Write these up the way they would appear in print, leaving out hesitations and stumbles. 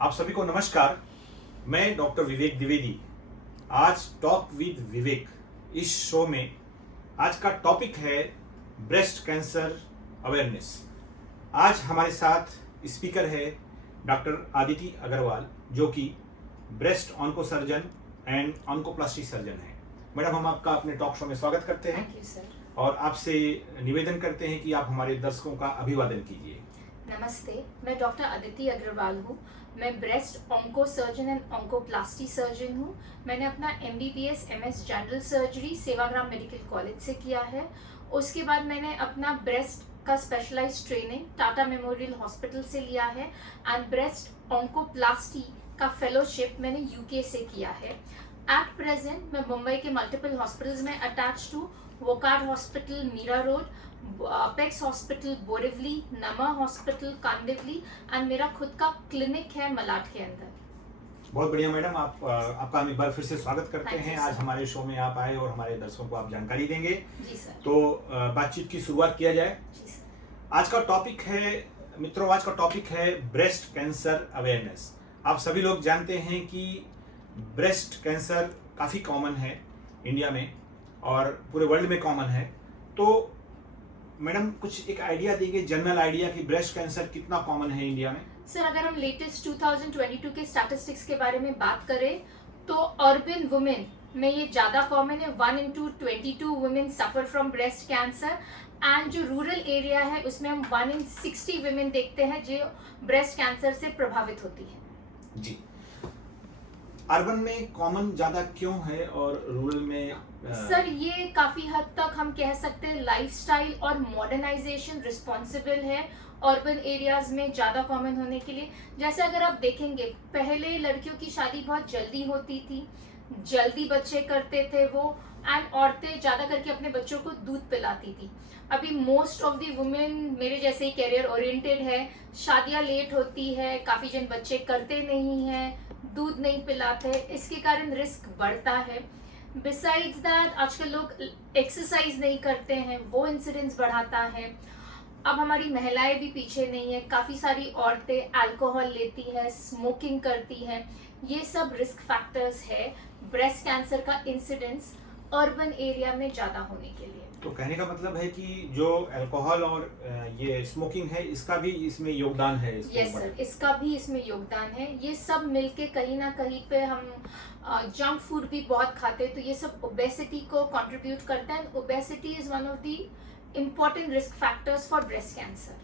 आप सभी को नमस्कार। मैं डॉक्टर विवेक द्विवेदी। आज टॉक विद विवेक इस शो में आज का टॉपिक है ब्रेस्ट कैंसर अवेयरनेस। आज हमारे साथ स्पीकर है डॉक्टर आदिति अग्रवाल, जो कि breast onco surgeon and oncoplasty surgeon है। मैडम, हम आपका अपने टॉक शो में स्वागत करते हैं। Thank you sir. और आपसे निवेदन करते हैं कि आप हमारे दर्शकों का अभिवादन कीजिए। नमस्ते, मैं डॉक्टर आदिति अग्रवाल हूँ। मैं breast onco surgeon and oncoplasty surgeon हूँ। मैंने अपना MBBS MS general surgery Sevagram Medical College से किया है। उसके बाद मैंने अपना ब्रेस्ट का specialised training Tata Memorial Hospital से लिया है एंड ब्रेस्ट ऑन्कोप्लास्टी का फेलोशिप मैंने UK से किया है। एट प्रेजेंट मैं मुंबई के मल्टीपल हॉस्पिटल्स में attach to Wockhardt Hospital Mira Road, Apex Hospital Borivali, नमा हॉस्पिटल कांदिवली एंड मेरा खुद का क्लिनिक है मलाड के अंदर। बहुत बढ़िया मैडम, आपका हम एक बार फिर से स्वागत करते Thank you, हैं। sir. आज हमारे शो में आप आए और हमारे दर्शकों को आप जानकारी देंगे। जी सर। तो बातचीत की शुरुआत किया जाए। जी सर। आज का टॉपिक है मित्रों, आज का टॉपिक है ब्रेस्ट कैंसर अवेयरनेस। आप सभी लोग जानते हैं कि ब्रेस्ट कैंसर काफ़ी कॉमन है इंडिया में और पूरे वर्ल्ड में कॉमन है। तो मैडम, कुछ एक आइडिया देंगे, जनरल आइडिया कि ब्रेस्ट कैंसर कितना कॉमन है इंडिया में? सर, अगर हम लेटेस्ट 2022 के स्टैटिस्टिक्स के बारे में बात करें तो अर्बन वुमेन में ये ज़्यादा कॉमन है। 1 in 22 women suffer from breast cancer and जो रूरल एरिया है उसमें हम 1 in 60 वुमेन देखते हैं जो ब्रेस्ट कैंसर से प्रभावित होती है। जी, अर्बन में कॉमन ज़्यादा क्यों है और रूरल में? सर, ये काफ़ी हद तक हम कह सकते हैं लाइफस्टाइल और मॉडर्नाइजेशन रिस्पॉन्सिबल है अर्बन एरियाज में ज़्यादा कॉमन होने के लिए। जैसे अगर आप देखेंगे, पहले लड़कियों की शादी बहुत जल्दी होती थी, जल्दी बच्चे करते थे वो, एंड औरतें ज़्यादा करके अपने बच्चों को दूध पिलाती थी। अभी मोस्ट ऑफ दी वुमेन मेरे जैसे ही कैरियर ओरिएंटेड है, शादियाँ लेट होती है, काफ़ी जन बच्चे करते नहीं हैं, दूध नहीं पिलाते, इसके कारण रिस्क बढ़ता है। बिसाइड्स दैट आजकल लोग एक्सरसाइज नहीं करते हैं, वो इंसिडेंस बढ़ाता है। अब हमारी महिलाएं भी पीछे नहीं है, काफ़ी सारी औरतें अल्कोहल लेती है, स्मोकिंग करती है। ये सब रिस्क फैक्टर्स है ब्रेस्ट कैंसर का इंसिडेंस अर्बन एरिया में ज़्यादा होने के लिए। तो कहने का मतलब है कि जो अल्कोहल और ये स्मोकिंग है, इसका भी इसमें योगदान है? यस सर, इसका भी इसमें योगदान है। ये सब मिलके कहीं ना कहीं पे हम जंक फूड भी बहुत खाते हैं, तो ये सब ओबेसिटी को कंट्रीब्यूट करता है। Obesity is one of the important risk factors for breast cancer.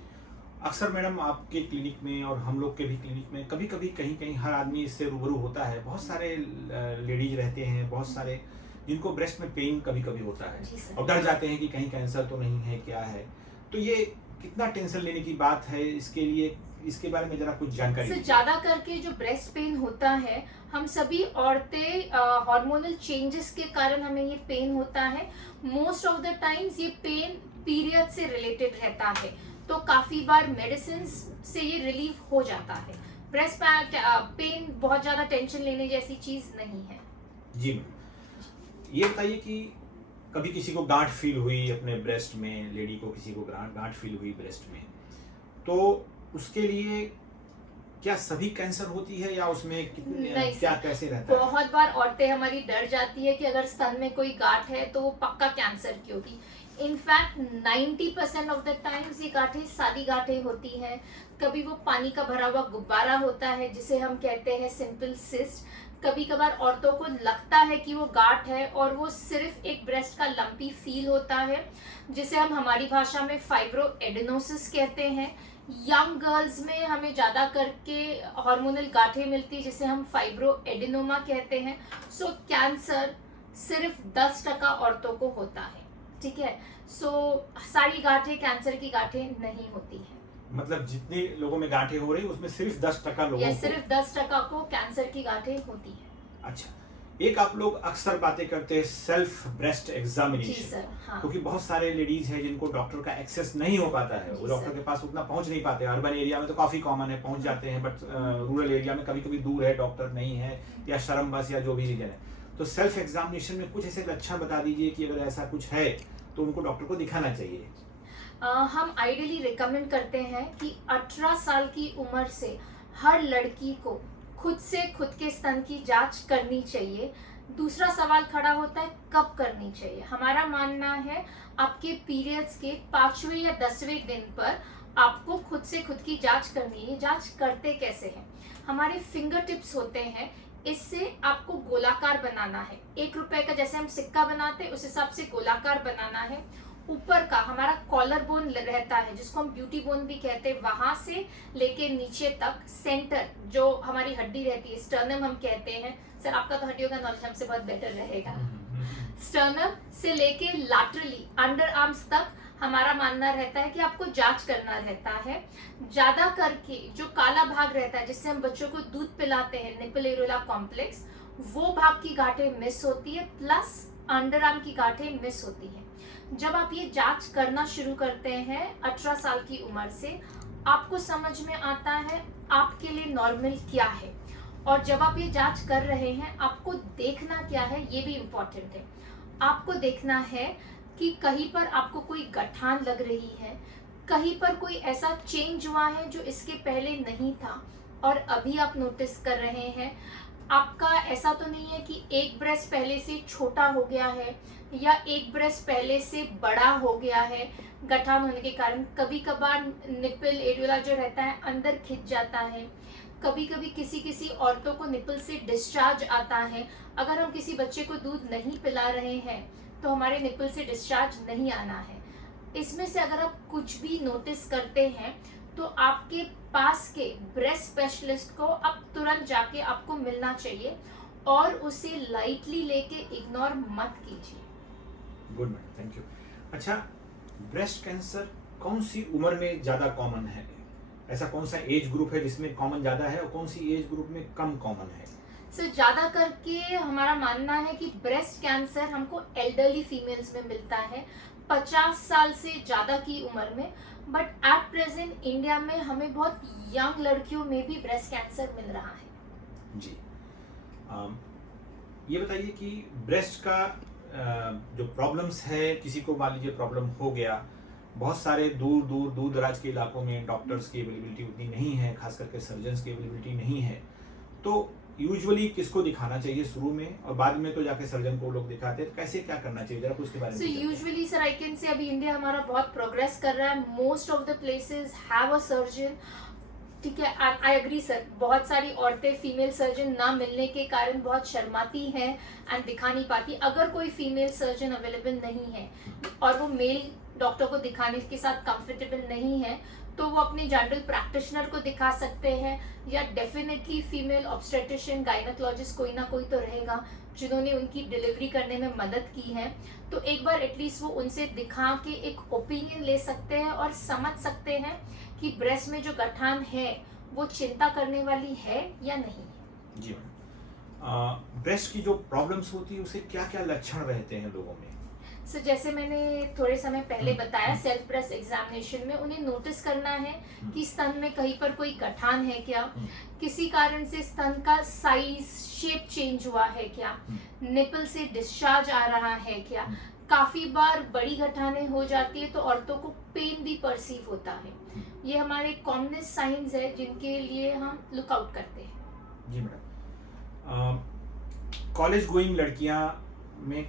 अक्सर मैडम, आपके क्लिनिक में और हम लोग के भी क्लिनिक में कभी कभी कहीं कहीं हर आदमी इससे रूबरू होता है। बहुत सारे लेडीज रहते हैं, बहुत सारे जिनको ब्रेस्ट में पेन कभी कभी होता है और डर जाते हैं कि कहीं कैंसर तो नहीं है, क्या है। तो ये कितना टेंशन लेने की बात है? इसके लिए, इसके बारे में जरा कुछ जानकारी दीजिए। ज़्यादा करके जो ब्रेस्ट पेन होता है, हम सभी औरतें हार्मोनल चेंजेस के कारण हमें ये पेन होता है। मोस्ट ऑफ द टाइम्स ये पेन पीरियड से रिलेटेड रहता है, तो काफ़ी बार मेडिसिन से ये रिलीफ हो जाता है। ब्रेस्ट पेन बहुत ज़्यादा टेंशन लेने जैसी चीज़ नहीं है। जी मैम, ये बताइए कि कभी किसी को गांठ फील हुई अपने ब्रेस्ट में, लेडी को किसी को गांठ फील हुई ब्रेस्ट में, तो उसके लिए क्या सभी कैंसर होती है या उसमें कितने, क्या कैसे रहता है? बहुत बार औरतें हमारी डर जाती है कि अगर स्तन में कोई गांठ है तो वो पक्का कैंसर की होगी। इनफैक्ट 90% ऑफ द टाइम्स ये गांठें सादी गांठें होती हैं। कभी वो पानी का भरा हुआ गुब्बारा होता है जिसे हम कहते हैं सिंपल सिस्ट। कभी कभार औरतों को लगता है कि वो गांठ है और वो सिर्फ एक ब्रेस्ट का लंपी फील होता है, जिसे हम हमारी भाषा में फाइब्रोएडेनोसिस कहते हैं। यंग गर्ल्स में हमें ज़्यादा करके हार्मोनल गांठें मिलती है जिसे हम फाइब्रोएडेनोमा कहते हैं। सो कैंसर सिर्फ 10% औरतों को होता है, ठीक है। सो सारी गांठें कैंसर की गांठें नहीं होती हैं। मतलब जितने लोगों में गांठें हो रही उसमें सिर्फ 10% लोगों को? सिर्फ 10% को कैंसर की गांठें होती है। अच्छा, एक आप लोग अक्सर बातें करते हैं सेल्फ ब्रेस्ट एग्जामिनेशन। जी सर, हाँ। क्योंकि बहुत सारे लेडीज हैं जिनको डॉक्टर का एक्सेस नहीं हो पाता है, वो डॉक्टर सर के पास उतना पहुंच नहीं पाते। अर्बन एरिया में तो काफी कॉमन है, पहुंच जाते हैं, बट रूरल एरिया में कभी कभी दूर है, डॉक्टर नहीं है, या शर्म बस, या जो भी रीजन है। तो सेल्फ एग्जामिनेशन में कुछ ऐसे लक्षण बता दीजिए कि अगर ऐसा कुछ है तो उनको डॉक्टर को दिखाना चाहिए। हम आइडियली रिकमेंड करते हैं कि 18 साल की उम्र से हर लड़की को खुद से खुद के स्तन की जांच करनी चाहिए। दूसरा सवाल खड़ा होता है कब करनी चाहिए। हमारा मानना है आपके पीरियड्स के 5वें या 10वें दिन पर आपको खुद से खुद की जांच करनी है। जांच करते कैसे हैं? हमारे फिंगर टिप्स होते हैं, इससे आपको गोलाकार बनाना है। 1 रुपए का जैसे हम सिक्का बनाते हैं उस हिसाब से गोलाकार बनाना है। ऊपर का हमारा कॉलर बोन रहता है जिसको हम ब्यूटी बोन भी कहते हैं, वहां से लेके नीचे तक सेंटर जो हमारी हड्डी रहती है, स्टर्नम हम कहते हैं। सर आपका तो हड्डियों का नॉलेज हमसे बहुत बेटर रहेगा। स्टर्नम से लेके लैटरली अंडर आर्म्स तक हमारा मानना रहता है कि आपको जांच करना रहता है। ज्यादा करके जो काला भाग रहता है जिससे हम बच्चों को दूध पिलाते हैं, निपल एरियोला कॉम्प्लेक्स, वो भाग की गांठें मिस होती है, प्लस अंडर आर्म की गांठें मिस होती है। जब आप ये जांच करना शुरू करते हैं 18 साल की उम्र से, आपको समझ में आता है आपके लिए नॉर्मल क्या है। और जब आप ये जांच कर रहे हैं आपको देखना क्या है, ये भी इम्पोर्टेंट है। आपको देखना है कि कहीं पर आपको कोई गठान लग रही है, कहीं पर कोई ऐसा चेंज हुआ है जो इसके पहले नहीं था और अभी आप नोटिस कर रहे हैं। आपका ऐसा तो नहीं है कि एक ब्रेस्ट पहले से छोटा हो गया है या एक ब्रेस्ट पहले से बड़ा हो गया है गठान होने के कारण। कभी कभार निपल एरियोला जो रहता है अंदर खिंच जाता है। कभी कभी किसी औरतों को निपल से डिस्चार्ज आता है। अगर हम किसी बच्चे को दूध नहीं पिला रहे हैं तो हमारे निपल से डिस्चार्ज नहीं आना है। इसमें से अगर आप कुछ भी नोटिस करते हैं तो आपके पास के ब्रेस्ट स्पेशलिस्ट को आप तुरंत जाके आपको मिलना चाहिए और उसे लाइटली लेके इग्नोर मत कीजिए। Good madam, thank you. अच्छा, ब्रेस्ट कैंसर कौन सी उम्र में ज्यादा कॉमन है? ऐसा कौन सा एज ग्रुप है जिसमें कॉमन ज्यादा है और कौन सी एज ग्रुप में कम कॉमन है? सर ज्यादा करके हमारा मानना है कि ब्रेस्ट कैंसर हमको एल्डरली फीमेल्स में मिलता है, 50 साल से ज्यादा की उम्र में। बट एट प्रेजेंट इंडिया में हमें बहुत यंग लड़कियों में भी ब्रेस्ट कैंसर मिल रहा है। जी, ये बताइए कि ब्रेस्ट का जो प्रॉब्लम्स है, किसी को मान लीजिए प्रॉब्लम हो गया, बहुत सारे दूर दराज के इलाकों में डॉक्टर्स की अवेलेबिलिटी उतनी नहीं है, खास करके सर्जन्स की अवेलेबिलिटी नहीं है, तो यूजुअली किसको दिखाना चाहिए शुरू में और बाद में तो जाके सर्जन को लोग दिखाते हैं? कैसे क्या करना चाहिए, जरा कुछ के बारे में? So usually sir I can say अभी इंडिया हमारा बहुत प्रोग्रेस कर रहा है। Most of the places have a surgeon. ठीक है, आई एग्री सर। बहुत सारी औरतें फीमेल सर्जन ना मिलने के कारण बहुत शर्माती हैं एंड दिखा नहीं पाती। अगर कोई फीमेल सर्जन अवेलेबल नहीं है और वो मेल डॉक्टर को दिखाने के साथ कंफर्टेबल नहीं है तो वो अपने जनरल प्रैक्टिशनर को दिखा सकते हैं, या डेफिनेटली फीमेल ऑब्स्टेट्रिशियन गायनेकोलॉजिस्ट कोई ना कोई तो रहेगा जिन्होंने उनकी डिलीवरी करने में मदद की है। तो एक बार एटलीस्ट वो उनसे दिखा के एक ओपिनियन ले सकते हैं और समझ सकते हैं कि ब्रेस्ट में जो गठान है वो चिंता करने वाली है या नहीं। जी मैम, ब्रेस्ट की जो प्रॉब्लम्स होती है उसे क्या क्या लक्षण रहते हैं लोगों में? सो जैसे मैंने थोड़े समय पहले बताया, सेल्फ ब्रेस्ट एग्जामिनेशन में उन्हें नोटिस करना है कि स्तन में कहीं पर कोई गठान है क्या, किसी कारण से स्तन का साइज शेप चेंज हुआ है क्या, निपल से डिस्चार्ज आ रहा है क्या। काफी बार बड़ी गठानें हो जाती है तो औरतों को पेन भी परसीव होता है। ये हमारे कॉमनेस्ट साइंस है जिनके लिए हम लुक आउट करते हैं। जी मैडम, कॉलेज गोइंग लड़कियां में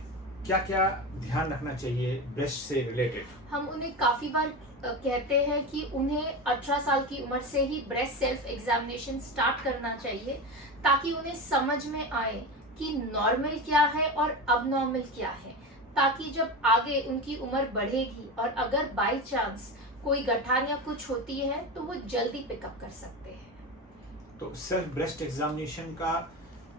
क्या क्या ध्यान रखना चाहिए ब्रेस्ट से रिलेटेड? हम उन्हें काफी बार कहते हैं कि उन्हें 18 साल की उम्र से ही ब्रेस्ट सेल्फ एग्जामिनेशन स्टार्ट करना चाहिए ताकि उन्हें समझ में आए कि नॉर्मल क्या है और अब नॉर्मल क्या है, ताकि जब आगे उनकी उम्र बढ़ेगी और अगर बाय चांस कोई गठान या कुछ होती है तो वो जल्दी पिकअप कर सकते हैं। तो सेल्फ ब्रेस्ट एग्जामिनेशन का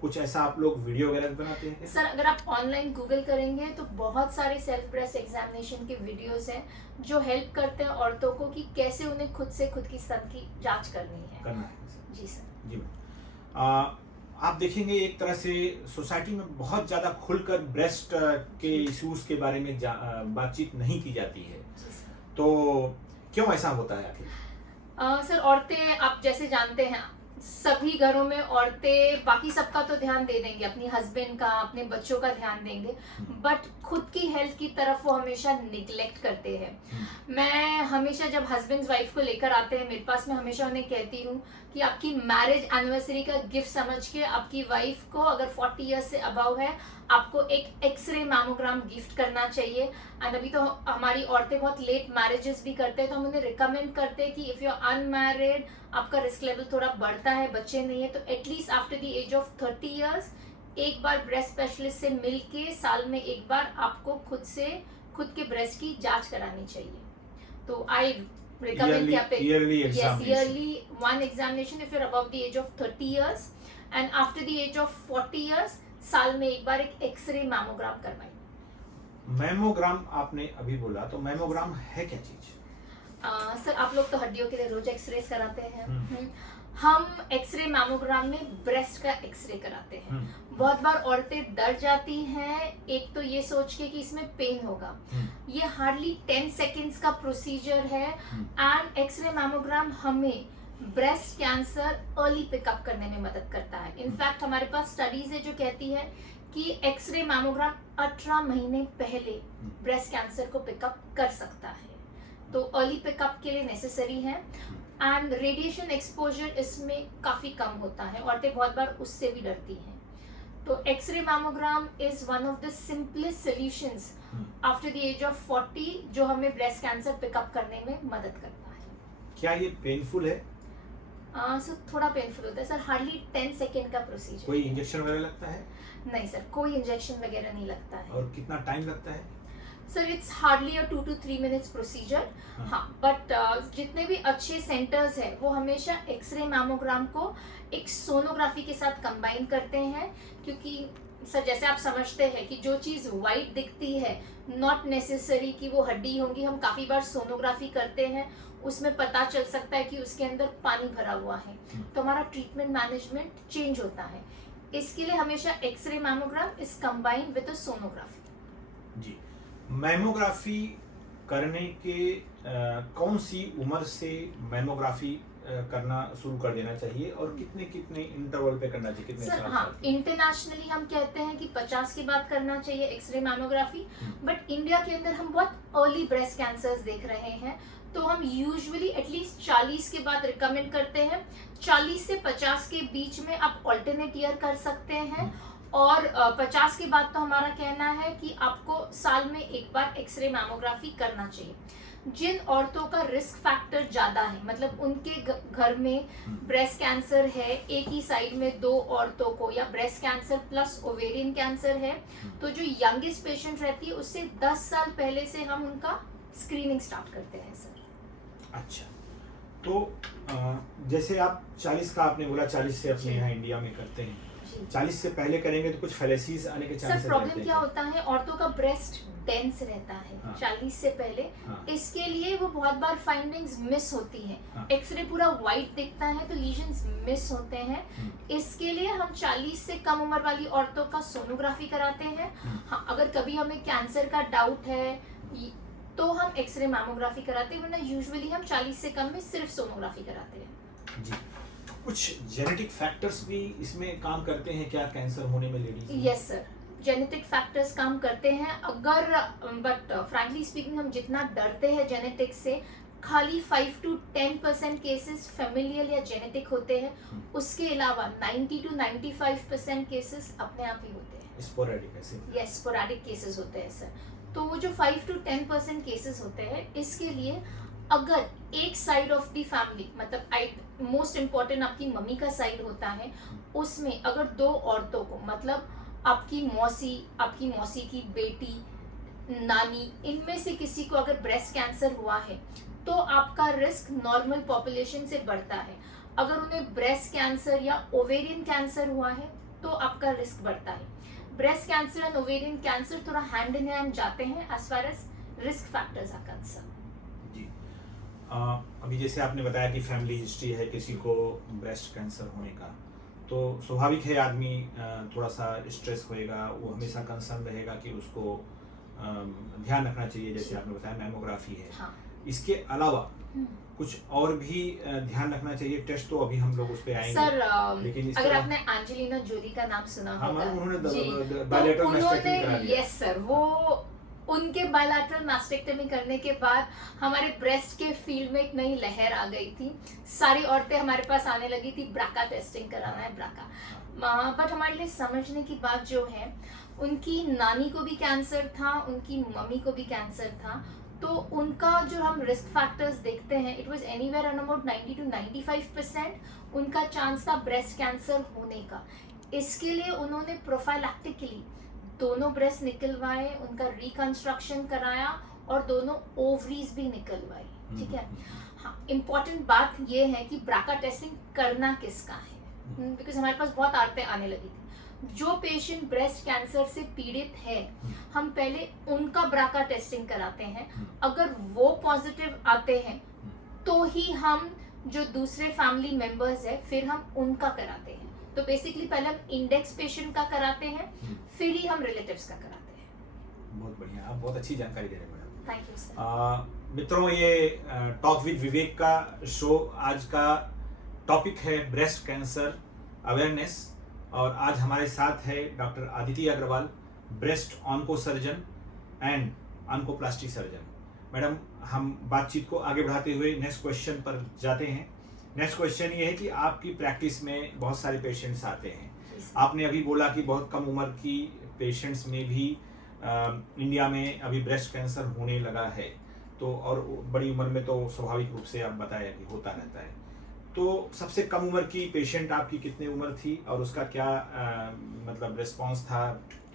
कुछ ऐसा आप लोग वीडियो वगैरह बनाते हैं? सर अगर आप ऑनलाइन गूगल करेंगे तो बहुत सारे सेल्फ ब्रेस्ट एग्जामिनेशन के वीडियोस हैं जो हेल्प करते हैं औरतों को कि कैसे उन्हें खुद से खुद की स्तन की जांच करनी है। जी सर। जी मैम, आप देखेंगे एक तरह से सोसाइटी में बहुत ज़्यादा खुलकर ब्रेस्ट के इश्यूज के बारे में बातचीत नहीं की जाती है, तो क्यों ऐसा होता है आखिर? सर औरतें आप जैसे जानते हैं सभी घरों में औरतें बाकी सबका तो ध्यान दे देंगे, अपनी हस्बैंड का, अपने बच्चों का ध्यान देंगे, बट खुद की हेल्थ की तरफ वो हमेशा निग्लेक्ट करते हैं। मैं हमेशा जब हस्बैंड वाइफ को लेकर आते हैं मेरे पास, मैं हमेशा उन्हें कहती हूँ कि आपकी मैरिज एनिवर्सरी का गिफ्ट समझ के आपकी वाइफ को, अगर 40 ईयर्स से अबव है, आपको एक एक्सरे मैमोग्राम गिफ्ट करना चाहिए। एंड अभी तो हमारी औरतें बहुत लेट मैरिजेस भी करते हैं, तो हम उन्हें रिकमेंड करते हैं कि इफ यू आर अनमैरिड, आपका रिस्क लेवल थोड़ा बढ़ता है, बच्चे नहीं है, तो at least after the age of 30 years एक बार ब्रेस्ट स्पेशलिस्ट से मिलके साल में एक बार आपको खुद के ब्रेस्ट की जांच करानी चाहिए। तो आई recommend yearly one examination if you're above the age of 30 years, and after the age of 40 years साल में एक बार एक एक्सरे मैमोग्राम करवाइए। मैमोग्राम आपने अभी बोला, तो मैमोग्राम है क्या चीज? सर आप लोग तो हड्डियों के लिए रोज एक्सरे कराते हैं। हम एक्सरे मैमोग्राम में ब्रेस्ट का एक्सरे कराते हैं। बहुत बार औरतें डर जाती हैं, एक तो ये सोच के कि इसमें पेन होगा। ये हार्डली 10 सेकेंड्स का प्रोसीजर है, एंड एक्सरे मैमोग्राम हमें ब्रेस्ट कैंसर अर्ली पिकअप करने में मदद करता है। इनफैक्ट हमारे पास स्टडीज है जो कहती है कि एक्सरे मैमोग्राम 18 महीने पहले ब्रेस्ट कैंसर को पिकअप कर सकता है, तो अर्ली पिकअप के लिए नेसेसरी है। एंड रेडिएशन एक्सपोजर इसमें काफी कम होता है, औरतें बहुत बार उससे भी डरती हैं। तो X-ray mammogram is one of the simplest solutions after the age of 40 जो हमें ब्रेस्ट कैंसर पिकअप करने में मदद करता है। क्या ये पेनफुल है? सर थोड़ा पेनफुल होता है सर, हार्डली 10 सेकेंड का प्रोसीजर। कोई इंजेक्शन वगैरह लगता है? नहीं सर, कोई इंजेक्शन वगैरह नहीं लगता है। और कितना टाइम लगता है? Sir it's hardly a 2 to 3 minutes procedure. हाँ, बट जितने भी अच्छे सेंटर्स हैं वो हमेशा एक्सरे मैमोग्राम को एक सोनोग्राफी के साथ कंबाइन करते हैं, क्योंकि सर जैसे आप समझते हैं कि जो चीज़ वाइट दिखती है नॉट नेसेसरी कि वो हड्डी होंगी। हम काफ़ी बार सोनोग्राफी करते हैं, उसमें पता चल सकता है कि उसके अंदर पानी भरा हुआ है, तो हमारा ट्रीटमेंट मैनेजमेंट चेंज होता है। इसके लिए हमेशा X-ray mammogram is combined with a sonography. जी, मैमोग्राफी करने के कौन सी उम्र से मैमोग्राफी करना शुरू कर देना चाहिए, और कितने कितने इंटरवल पे करना चाहिए, कितने सर साल? हाँ, इंटरनेशनली हम कहते हैं कि 50 के बाद करना चाहिए एक्सरे मैमोग्राफी, बट इंडिया के अंदर हम बहुत अर्ली ब्रेस्ट कैंसर्स देख रहे हैं, तो हम यूजुअली एटलीस्ट 40 के बाद रिकमेंड करते हैं। 40 से 50 के बीच में आप ऑल्टरनेट ईयर कर सकते हैं, और 50 के बाद तो हमारा कहना है कि आपको साल में एक बार एक्सरे मैमोग्राफी करना चाहिए। जिन औरतों का रिस्क फैक्टर ज्यादा है, मतलब उनके घर में ब्रेस्ट कैंसर है एक ही साइड में 2 औरतों को, या breast cancer plus ovarian cancer है, तो जो यंगेस्ट पेशेंट रहती है उससे 10 साल पहले से हम उनका स्क्रीनिंग स्टार्ट करते हैं सर। अच्छा, तो जैसे आप 40 का आपने बोला, 40 से अपने यहाँ इंडिया में करते हैं, 40 से पहले करेंगे तो कुछ फेलेसीज आने के चांसेस सर प्रॉब्लम क्या होता है, औरतों का ब्रेस्ट डेंस रहता है 40 से पहले, इसके लिए वो बहुत बार फाइंडिंग्स मिस होती हैं। एक्सरे पूरा वाइट दिखता है तो लीजन्स मिस होते हैं। इसके लिए हम 40 से कम उम्र वाली औरतों का सोनोग्राफी कराते हैं। हाँ, अगर कभी हमें कैंसर का डाउट है तो हम एक्सरे मैमोग्राफी कराते हैं, वरना यूजुअली हम 40 से कम में सिर्फ सोनोग्राफी कराते हैं। जी, कुछ जेनेटिक फैक्टर्स भी इसमें काम करते हैं क्या कैंसर होने में ladies? Yes sir, genetic factors काम करते हैं, अगर बट फ्रैंकली स्पीकिंग हम जितना डरते हैं जेनेटिक्स से, खाली 5 to 10% केसेस फेमिलियल या जेनेटिक होते हैं, उसके अलावा 90 to 95% केसेस अपने आप ही होते हैं। स्पोरेडिक ऐसे? यस, स्पोरेडिक केसेस होते हैं सर। तो वो जो 5 to 10% केसेस होते हैं, इसके लिए अगर एक साइड ऑफ द फैमिली, मतलब मोस्ट इम्पोर्टेंट आपकी मम्मी का साइड होता है, उसमें अगर 2 औरतों को, मतलब आपकी मौसी की बेटी, नानी, इनमें से किसी को अगर ब्रेस्ट कैंसर हुआ है तो आपका रिस्क नॉर्मल पॉपुलेशन से बढ़ता है। अगर उन्हें ब्रेस्ट कैंसर या ओवेरियन कैंसर हुआ है तो आपका रिस्क बढ़ता है। Breast cancer and ovarian cancer थोड़ा हैंड इन हैंड जाते हैं as far as risk factors are concern. जी, अभी जैसे आपने बताया कि फैमिली हिस्ट्री है किसी को ब्रेस्ट कैंसर होने का, तो स्वाभाविक है आदमी थोड़ा सा स्ट्रेस होएगा, वो हमेशा कंसर्न रहेगा कि उसको ध्यान रखना चाहिए, जैसे आपने बताया मैमोग्राफी है। हाँ। इसके अलावा कुछ और भी ध्यान रखना चाहिए? टेस्ट तो अभी हम लोग उस पे आएंगे सर, लेकिन अगर आपने एंजेलिना जोली का नाम सुना हाँ होगा उन्होंने जी, बायलैटरल तो मैस्टेक्टमी करा उन्होंने दिया। यस सर, वो उनके बायलैटरल मैस्टेक्टमी करने के बाद हमारे ब्रेस्ट के फील्ड में एक नई लहर आ गई थी। सारी औरतें हमारे पास आने लगी थी, ब्राका टेस्टिंग कराना है, ब्राका। बट हमारे लिए समझने की बात जो है, उनकी नानी को भी कैंसर था, उनकी मम्मी को भी कैंसर था, तो उनका जो हम रिस्क फैक्टर्स देखते हैं, it was anywhere around about 90 to 95% उनका चांस था ब्रेस्ट कैंसर होने का। इसके लिए उन्होंने प्रोफाइलैक्टिकली दोनों ब्रेस्ट निकलवाए, उनका रिकंस्ट्रक्शन कराया और दोनों ओवरीज भी निकलवाए, ठीक है। हाँ, इम्पॉर्टेंट बात ये है कि ब्राका टेस्टिंग करना किसका है, बिकॉज हमारे पास बहुत आरतें आने लगी थी। जो पेशेंट ब्रेस्ट कैंसर से पीड़ित है, हम पहले उनका ब्राका टेस्टिंग कराते हैं। अगर वो पॉजिटिव आते हैं तो ही हम जो दूसरे फैमिली मेंबर्स है फिर हम उनका कराते हैं। तो बेसिकली पहले हम इंडेक्स पेशेंट का कराते हैं, फिर ही हम रिलेटिव्स का कराते हैं। बहुत बढ़िया, आप बहुत अच्छी जानकारी दे रहे हैं मैडम। Thank you sir. मित्रों, ये टॉक विद विवेक का शो, आज का टॉपिक है ब्रेस्ट कैंसर अवेयरनेस, और आज हमारे साथ है doctor Aditi Agarwal, breast onco surgeon and oncoplasty surgeon. Madam, हम बातचीत को आगे बढ़ाते हुए नेक्स्ट क्वेश्चन पर जाते हैं। नेक्स्ट क्वेश्चन ये है कि आपकी प्रैक्टिस में बहुत सारे पेशेंट्स आते हैं। आपने अभी बोला कि बहुत कम उम्र की पेशेंट्स में भी इंडिया में अभी ब्रेस्ट कैंसर होने लगा है, तो और बड़ी उम्र में तो स्वाभाविक रूप से आप बताया कि होता रहता है। तो सबसे कम उम्र की पेशेंट आपकी कितनी उम्र थी और उसका क्या मतलब रिस्पांस था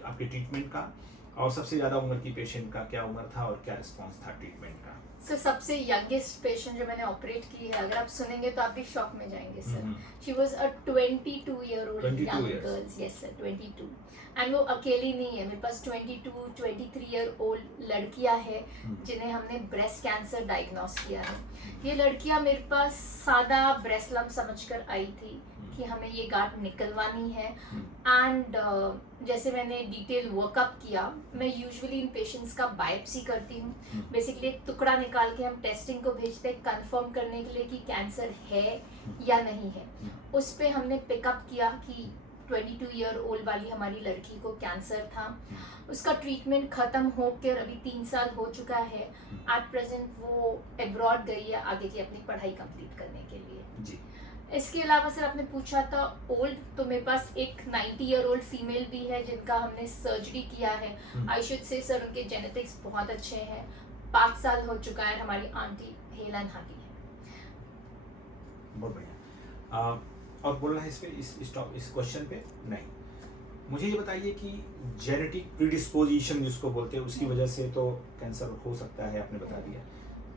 आपके ट्रीटमेंट का, और सबसे ज़्यादा उम्र की पेशेंट का क्या उम्र था और क्या रिस्पांस था ट्रीटमेंट का? सर, सबसे यंगेस्ट पेशेंट जो मैंने ऑपरेट की है, अगर आप सुनेंगे तो आप भी शॉक में जाएंगे sir. She was a 22-year-old young girl, yes sir, 22। And वो अकेली नहीं है, मेरे पास 22-23-year-old लड़कियां हैं जिन्हें हमने ब्रेस्ट कैंसर डायग्नोस किया है। ये लड़कियां मेरे पास सादा ब्रेस्ट लम्प समझकर आई थी कि हमें ये गांठ निकलवानी है। एंड जैसे मैंने डिटेल वर्कअप किया, मैं यूजुअली इन पेशेंट्स का बायोप्सी करती हूँ। बेसिकली एक टुकड़ा निकाल के हम टेस्टिंग को भेजते हैं कंफर्म करने के लिए कि कैंसर है या नहीं है। उस पे हमने पिकअप किया कि 22-year-old वाली हमारी लड़की को कैंसर था। उसका ट्रीटमेंट खत्म होकर अभी 3 साल हो चुका है। एट प्रेजेंट वो अब्रॉड गई है आगे की अपनी पढ़ाई कंप्लीट करने के लिए जी। इसके अलावा सर, आपने पूछा था ओल्ड, तो मेरे पास एक 90-year-old फीमेल भी है जिनका हमने सर्जरी किया है। आई शुड से सर, उनके जेनेटिक्स बहुत अच्छे हैं। 5 साल हो चुका है, हमारी आंटी हेलन हार्डी है। बहुत बढ़िया। और बोलना है इस पे, इस क्वेश्चन पे? नहीं, मुझे ये बताइए कि जेनेटिक प्रीडिस्पोजिशन जिसको बोलते हैं, उसकी वजह से तो कैंसर हो सकता है, आपने बता दिया।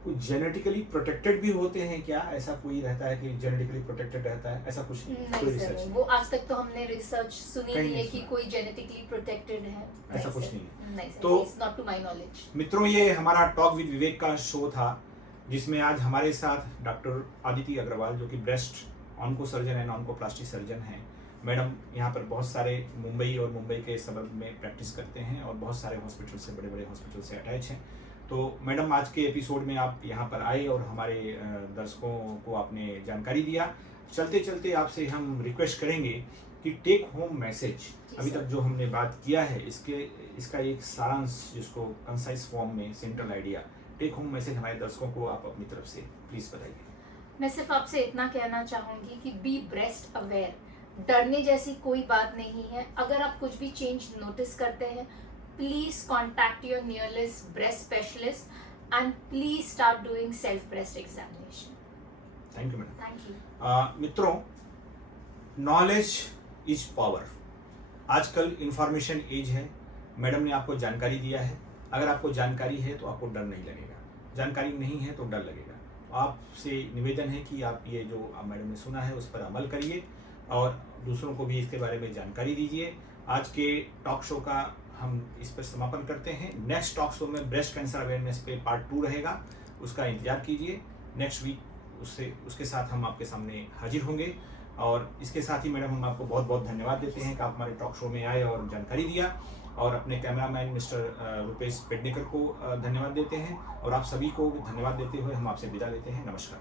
कोई जेनेटिकली प्रोटेक्टेड भी होते हैं क्या? ऐसा कोई रहता है कि जेनेटिकली प्रोटेक्टेड रहता है? ऐसा कुछ नहीं कोई सर, रिसर्च वो आज तक तो हमने रिसर्च सुनी नहीं है कि कोई जेनेटिकली प्रोटेक्टेड है, ऐसा कुछ नहीं है। नहीं सर, तो it's not to my knowledge. मित्रों, ये हमारा टॉक विद विवेक का शो था, जिसमें आज हमारे साथ डॉक्टर आदिति अग्रवाल, जो कि breast onco surgeon and oncoplasty surgeon हैं। मैडम यहाँ पर बहुत सारे मुंबई और मुंबई के सबब में प्रैक्टिस करते हैं और बहुत सारे हॉस्पिटल से, बड़े बड़े हॉस्पिटल से अटैच हैं। तो मैडम, आज के एपिसोड में आप यहाँ पर आए और हमारे दर्शकों को आपने जानकारी दिया। चलते चलते आपसे हम रिक्वेस्ट करेंगे कि टेक होम मैसेज, अभी तक जो हमने बात किया है, इसका एक सारांश, जिसको कंसाइज फॉर्म में central idea, take home message हमारे दर्शकों को आप अपनी तरफ से प्लीज बताइए। मैं सिर्फ आपसे इतना कहना चाहूँगी कि बी ब्रेस्ट अवेयर। डरने जैसी कोई बात नहीं है। अगर आप कुछ भी चेंज नोटिस करते हैं, please contact your nearest breast specialist and please start doing self breast examination. Thank you madam. Thank you. मित्रों, नॉलेज इज पावर। आजकल इंफॉर्मेशन एज है। मैडम ने आपको जानकारी दिया है। अगर आपको जानकारी है तो आपको डर नहीं लगेगा, जानकारी नहीं है तो डर लगेगा। आपसे निवेदन है कि आप ये जो मैडम ने सुना है उस पर अमल करिए और दूसरों को भी इसके बारे में जानकारी दीजिए। आज के टॉक शो का हम इस पर समापन करते हैं। नेक्स्ट टॉक शो में ब्रेस्ट कैंसर अवेयरनेस पे पार्ट 2 रहेगा, उसका इंतजार कीजिए। नेक्स्ट वीक उसके साथ हम आपके सामने हाजिर होंगे। और इसके साथ ही मैडम, हम आपको बहुत बहुत धन्यवाद देते हैं कि आप हमारे टॉक शो में आए और जानकारी दिया, और अपने कैमरामैन मिस्टर रुपेश पेडनेकर को धन्यवाद देते हैं, और आप सभी को धन्यवाद देते हुए हम आपसे विदा लेते हैं। नमस्कार।